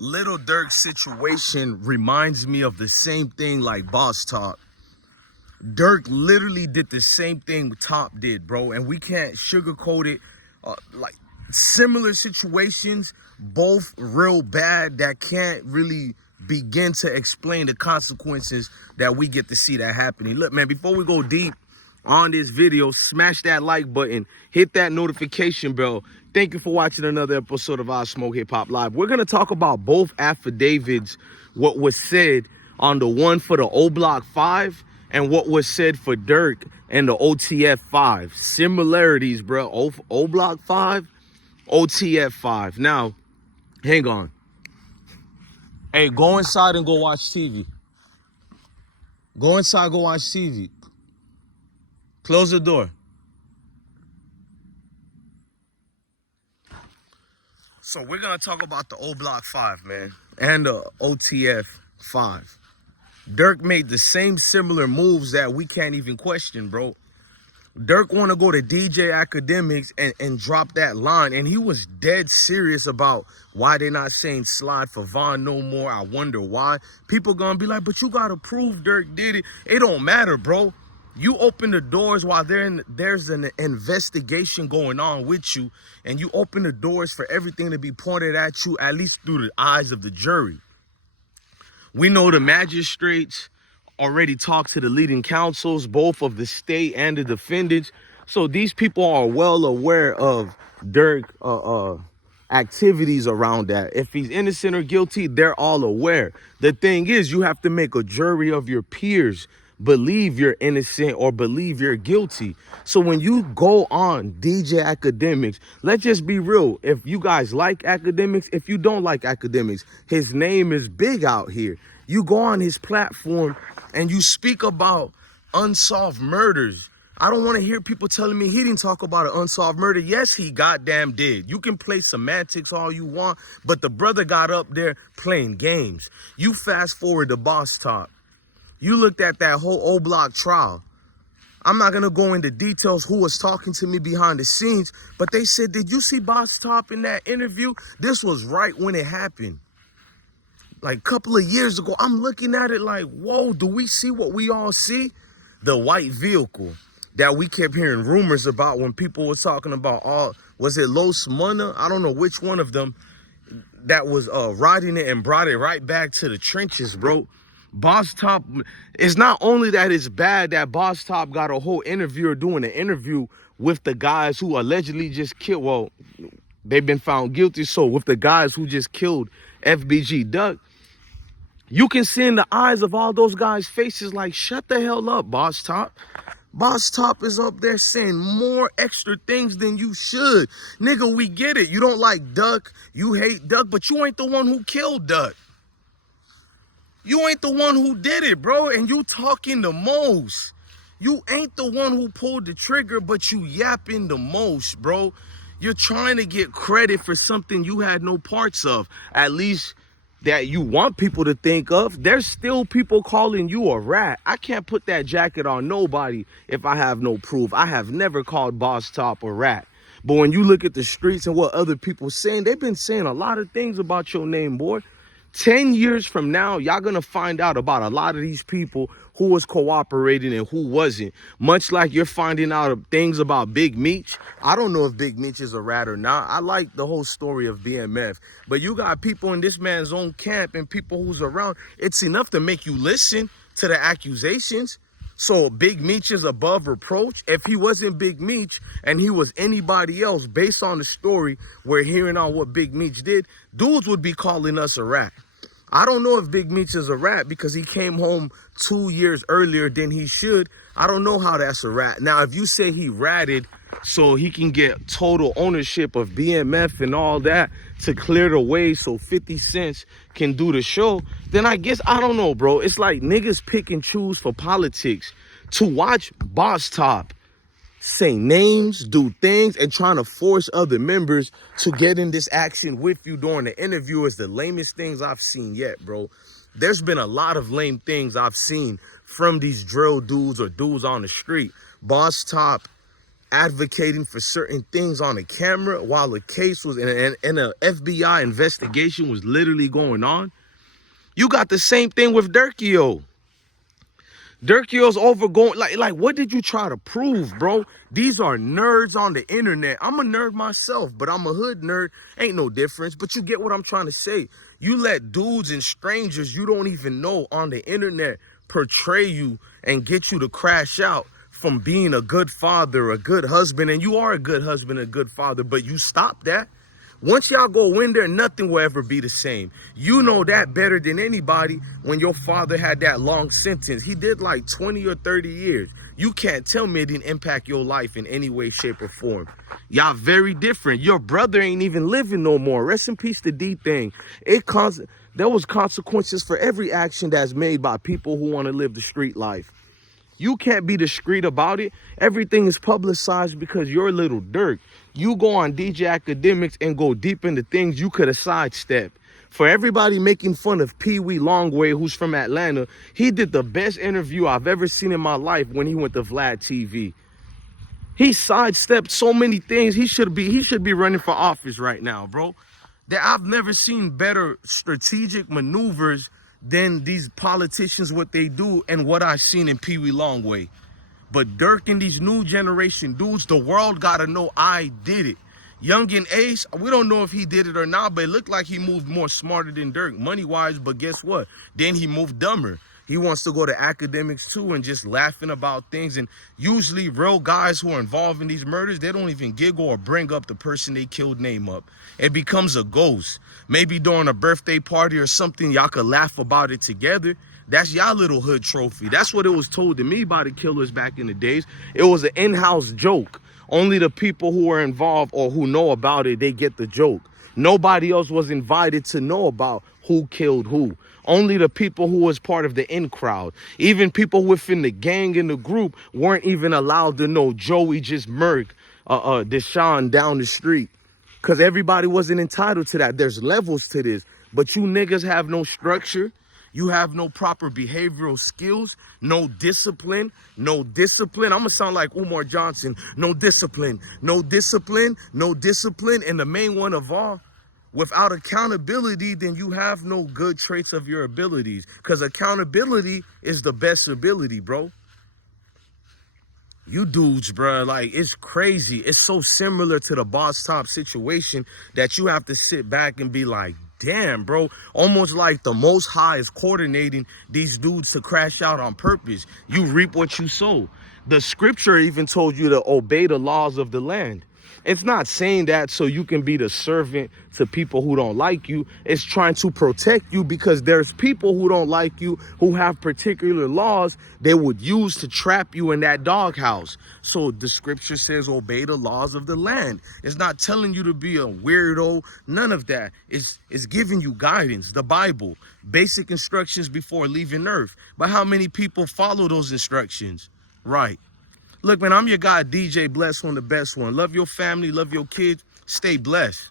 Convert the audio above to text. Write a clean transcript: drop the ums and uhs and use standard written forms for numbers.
Lil Durk situation reminds me of the same thing like BossTop. Durk literally did the same thing Top did, bro, and we can't sugarcoat it. Like similar situations, both real bad that can't really begin to explain the consequences that we get to see that happening. Look, man, before we go deep on this video, smash that like button, hit that notification bell. Thank you for watching another episode of Our Smoke Hip Hop Live. We're going to talk about both affidavits, what was said on the one for the Oblock 5 and what was said for Durk and the OTF 5. Similarities, bro. Oblock 5, OTF 5. Now, hang on. Hey, go inside and go watch TV. Go inside, go watch TV. Close the door. So we're going to talk about the Oblock 5, man, and the OTF 5. Durk made the same similar moves that we can't even question, bro. Durk want to go to DJ Akademiks and drop that line, and he was dead serious about why they're not saying slide for Von no more. I wonder why. People going to be like, but you got to prove Durk did it. It don't matter, bro. You open the doors while there's an investigation going on with you, and you open the doors for everything to be pointed at you, at least through the eyes of the jury. We know the magistrates already talked to the leading counsels, both of the state and the defendants. So these people are well aware of Durk activities around that. If he's innocent or guilty, they're all aware. The thing is, you have to make a jury of your peers believe you're innocent or believe you're guilty. So when you go on DJ Akademiks, let's just be real. If you guys like Akademiks, if you don't like Akademiks, his name is big out here. You go on his platform and you speak about unsolved murders. I don't want to hear people telling me he didn't talk about an unsolved murder. Yes, he goddamn did. You can play semantics all you want, but the brother got up there playing games. You fast forward to BossTop. You looked at that whole Oblock trial. I'm not going to go into details who was talking to me behind the scenes, but they said, did you see BossTop in that interview? This was right when it happened. Like a couple of years ago. I'm looking at it like, whoa, do we see what we all see? The white vehicle that we kept hearing rumors about when people were talking about, was it Los Mona? I don't know which one of them that was riding it and brought it right back to the trenches, bro. BossTop, it's not only that it's bad that BossTop got a whole interviewer doing an interview with the guys who allegedly just killed, well, they've been found guilty, so with the guys who just killed FBG Duck, you can see in the eyes of all those guys' faces like, shut the hell up, BossTop. BossTop is up there saying more extra things than you should. Nigga, we get it. You don't like Duck, you hate Duck, but you ain't the one who killed Duck. You ain't the one who did it, bro, and you talking the most. You ain't the one who pulled the trigger, but you yapping the most, bro. You're trying to get credit for something you had no parts of, at least that you want people to think of. There's still people calling you a rat. I can't put that jacket on nobody if I have no proof. I have never called BossTop a rat. But when you look at the streets and what other people saying, they've been saying a lot of things about your name, boy. 10 years from now, y'all gonna find out about a lot of these people who was cooperating and who wasn't. Much like you're finding out things about Big Meech. I don't know if Big Meech is a rat or not. I like the whole story of BMF. But you got people in this man's own camp and people who's around. It's enough to make you listen to the accusations. So Big Meech is above reproach. If he wasn't Big Meech and he was anybody else, based on the story we're hearing on what Big Meech did, dudes would be calling us a rat. I don't know if Big Meech is a rat because he came home 2 years earlier than he should. I don't know how that's a rat. Now, if you say he ratted so he can get total ownership of BMF and all that to clear the way so 50 Cent can do the show, then I guess, I don't know, bro. It's like niggas pick and choose for politics. To watch BossTop say names, do things, and trying to force other members to get in this action with you during the interview is the lamest things I've seen yet, bro. There's been a lot of lame things I've seen from these drill dudes or dudes on the street. BossTop advocating for certain things on the camera while the case was in a FBI investigation was literally going on. You got the same thing with Durkio. Durkio's overgoing, like, what did you try to prove, bro? These are nerds on the internet. I'm a nerd myself, but I'm a hood nerd. Ain't no difference, but you get what I'm trying to say. You let dudes and strangers you don't even know on the internet portray you and get you to crash out from being a good father, a good husband, and you are a good husband, a good father, but you stop that. Once y'all go in there, nothing will ever be the same. You know that better than anybody. When your father had that long sentence, he did like 20 or 30 years. You can't tell me it didn't impact your life in any way, shape, or form. Y'all very different. Your brother ain't even living no more. Rest in peace to D-Thing. There was consequences for every action that's made by people who want to live the street life. You can't be discreet about it. Everything is publicized because you're Lil Durk. You go on DJ Akademiks and go deep into things you could have sidestepped. For everybody making fun of Pee Wee Longway, who's from Atlanta, he did the best interview I've ever seen in my life when he went to Vlad TV. He sidestepped so many things. He should be running for office right now, bro. That I've never seen better strategic maneuvers than these politicians, what they do and what I've seen in Pee Wee Longway. But Durk and these new generation dudes, the world gotta know I did it. Young and Ace, we don't know if he did it or not, but it looked like he moved more smarter than Durk, money-wise, but guess what? Then he moved dumber. He wants to go to Akademiks too and just laughing about things. And usually real guys who are involved in these murders, they don't even giggle or bring up the person they killed name up. It becomes a ghost. Maybe during a birthday party or something, y'all could laugh about it together. That's y'all little hood trophy. That's what it was told to me by the killers back in the days. It was an in-house joke. Only the people who are involved or who know about it, they get the joke. Nobody else was invited to know about who killed who. Only the people who was part of the in crowd. Even people within the gang in the group weren't even allowed to know Joey just murked Deshaun down the street. Because everybody wasn't entitled to that. There's levels to this. But you niggas have no structure. You have no proper behavioral skills, no discipline, no discipline. I'm going to sound like Umar Johnson. No discipline, no discipline, no discipline. And the main one of all, without accountability, then you have no good traits of your abilities. Because accountability is the best ability, bro. You dudes, bro, like, it's crazy. It's so similar to the BossTop situation that you have to sit back and be like, damn, bro, almost like the Most High is coordinating these dudes to crash out on purpose. You reap what you sow. The scripture even told you to obey the laws of the land. It's not saying that so you can be the servant to people who don't like you. It's trying to protect you because there's people who don't like you who have particular laws they would use to trap you in that doghouse. So the scripture says obey the laws of the land. It's not telling you to be a weirdo. None of that. It's giving you guidance. The Bible, basic instructions before leaving earth. But how many people follow those instructions? Right. Look, man, I'm your guy, DJ Bless on the best one. Love your family, love your kids. Stay blessed.